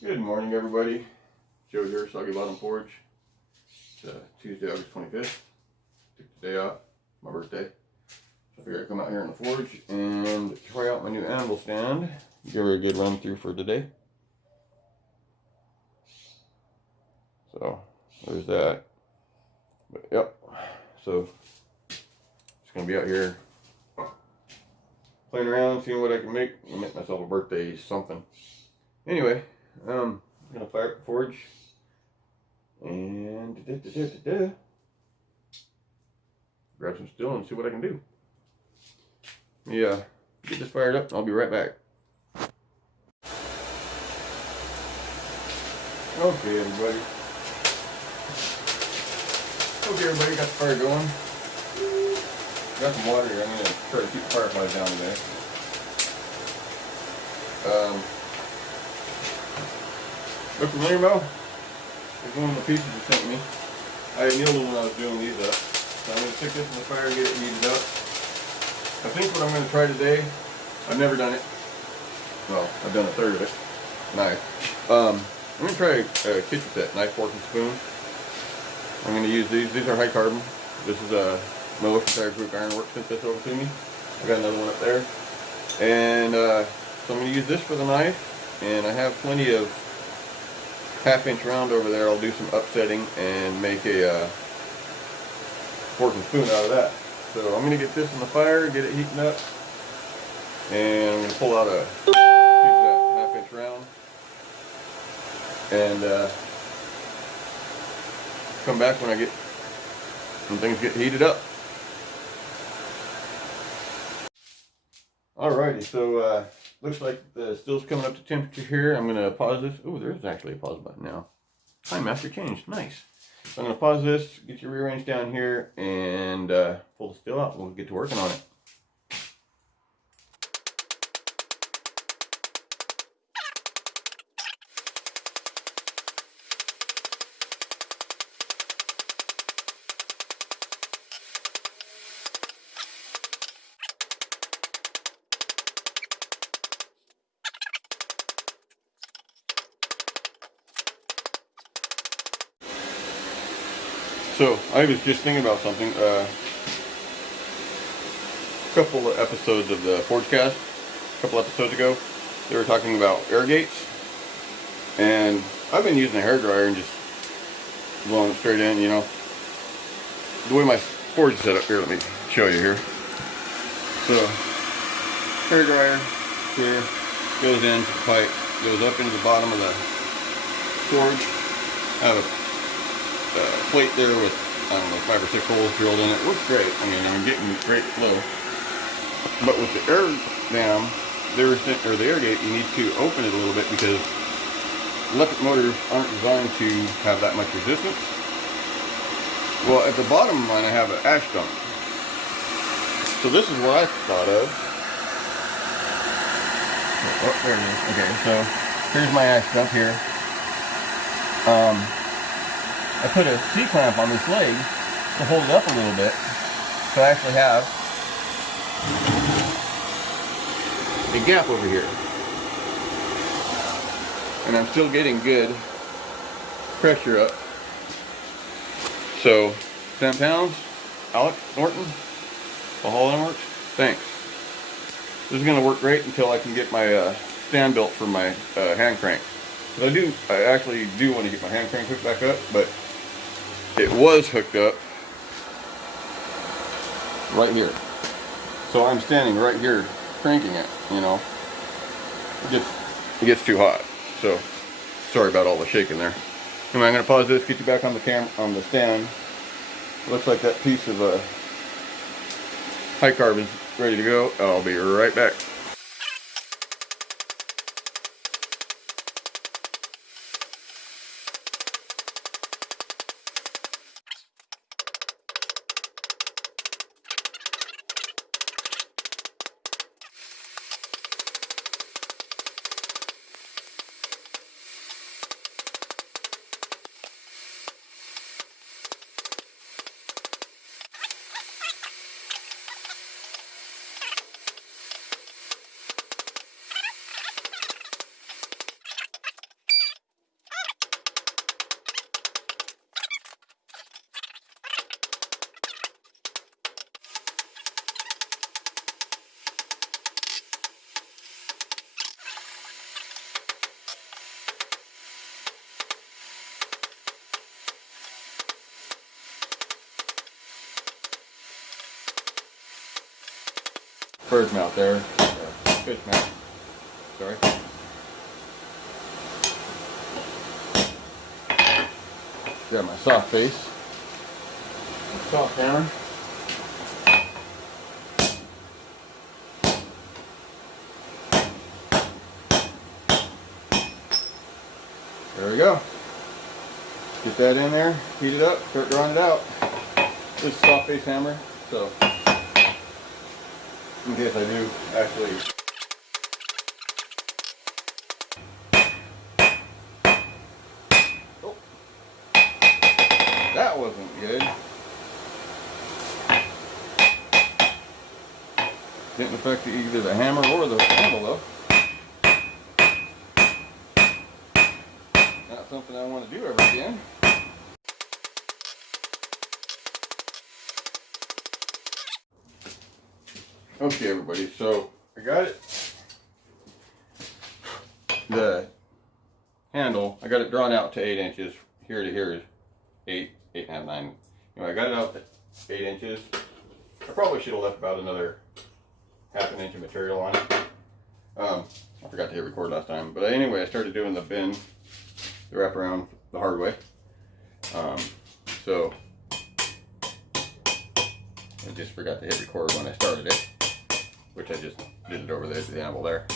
Good morning, everybody. Joe here, Soggy Bottom Forge. It's Tuesday, August 25th. Took the day off, my birthday. So I figured I'd come out here in the forge and try out my new anvil stand. Give her a good run through for today. So there's that. But yep. So just gonna be out here playing around, seeing what I can make. I'll make myself a birthday something. Anyway. I'm gonna fire up the forge and grab some steel and see what I can do. Yeah, get this fired up. I'll be right back. Okay, everybody. Okay, everybody, got the fire going. Got some water here. I'm gonna try to keep the fireflies down today. Look familiar, Mo? It's one of the pieces you sent me. I had Neil when I was doing these up. So I'm going to stick this in the fire and get it heated up. I think what I'm going to try today, I've never done it. Well, I've done a third of it. Knife. I'm going to try a kitchen set, knife, fork, and spoon. I'm going to use these. These are high carbon. This is a Ocean Group Ironworks sent this over to me. I got another one up there. And so I'm going to use this for the knife. And I have plenty of 1/2 inch round over there. I'll do some upsetting and make a fork and spoon out of that. So I'm going to get this in the fire, get it heating up, and I'm going to pull out a piece of that 1/2 inch round and come back when things get heated up. Alrighty, so looks like the steel's coming up to temperature here. I'm going to pause this. Oh, there's actually a pause button now. Time master changed. Nice. So I'm going to pause this, get you rearranged down here, and pull the steel out. We'll get to working on it. So, I was just thinking about something. A couple of episodes of the Forgecast, a couple episodes ago, they were talking about air gates. And I've been using a hairdryer and just blowing it straight in, you know. The way my forge is set up here, let me show you here. So, hairdryer here, goes into the pipe, goes up into the bottom of the forge. I have a plate there with, I don't know, 5 or 6 holes drilled in it. Works great. I mean, I'm getting great flow. But with the air dam, or the air gate, you need to open it a little bit because electric motors aren't designed to have that much resistance. Well, at the bottom of mine, I have an ash dump. So this is what I thought of. Oh, there it is. Okay, so here's my ash dump here. I put a C-clamp on this leg to hold it up a little bit, so I actually have a gap over here. And I'm still getting good pressure up. So, 10 pounds, Alex Norton, Valhalla Ironworks, thanks. This is going to work great until I can get my stand built for my hand crank. Because I actually do want to get my hand crank hooked back up, but it was hooked up right here. So I'm standing right here cranking it, you know. It gets too hot. So sorry about all the shaking there. Anyway, I'm going to pause this, get you back on the stand. Looks like that piece of high carbon's ready to go. I'll be right back. bird mouth there, fish mouth, sorry. Got my soft face, soft hammer. There we go. Get that in there, heat it up, start drawing it out. This is a soft face hammer, so in case I do actually. Oh, that wasn't good. Didn't affect either the hammer or the handle though. Not something I want to do ever again. Okay everybody, so I got it. The handle, I got it drawn out to 8 inches. Here to here is 8.5, 9. Anyway, I got it out to 8 inches. I probably should have left about another ½ inch of material on it. I forgot to hit record last time. But anyway, I started doing the bend, the wraparound the hard way. So I just forgot to hit record when I started it, which I just did it over the edge of the anvil there.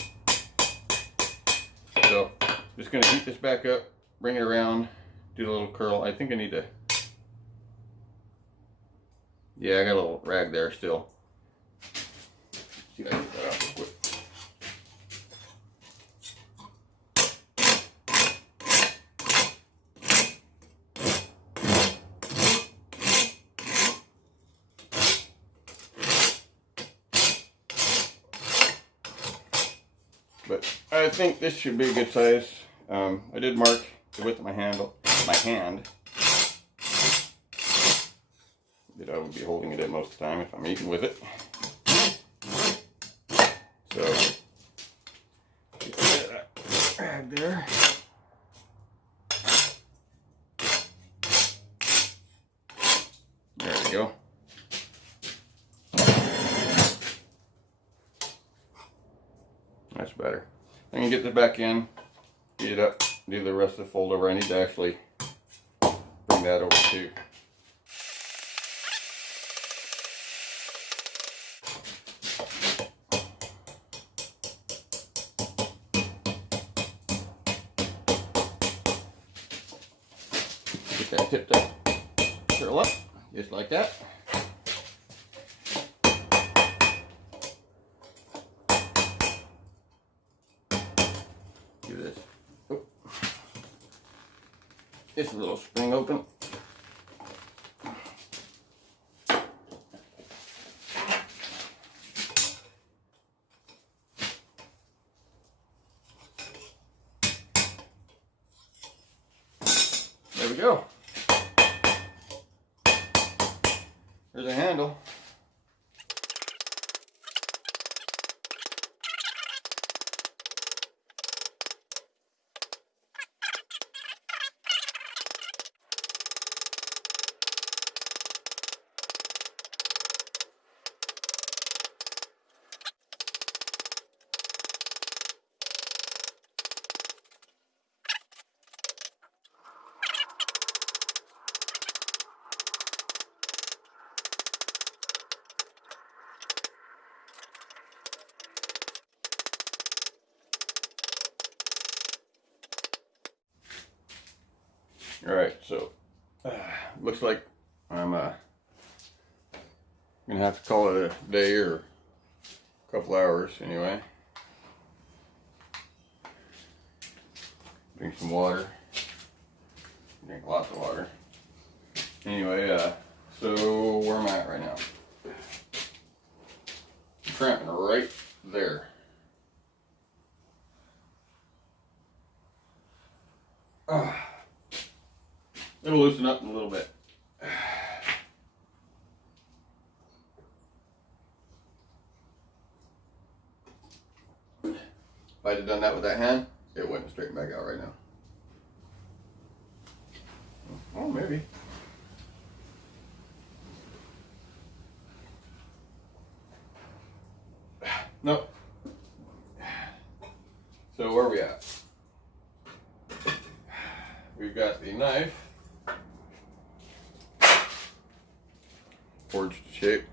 So just going to heat this back up, bring it around, do the little curl. I think I need to, yeah, I got a little rag there still. See if I can get that off real quick. But I think this should be a good size. I did mark the width of my hand, that I would be holding it at most of the time if I'm eating with it. So, get that rag there. There we go. That's better. I can get this back in, heat it up, do the rest of the fold over. I need to actually bring that over too. Get that tipped up, curl up, just like that. Do this. Oh. It's a little spring open. There we go. There's a handle. All right, so looks like I'm gonna have to call it a day or a couple hours anyway. Drink some water. Drink lots of water. Anyway, so where am I at right now? I'm cramping right there. It'll loosen up in a little bit. If I'd have done that with that hand, it wouldn't straighten back out right now. Oh, maybe. No. So where are we at? We've got the knife forged shape.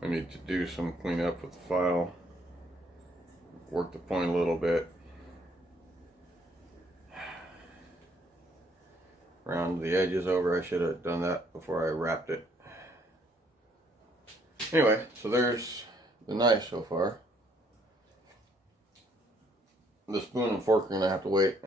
I need to do some cleanup with the file, work the point a little bit, round the edges over. I should have done that before I wrapped it. Anyway, so there's the knife so far. The spoon and fork are gonna have to wait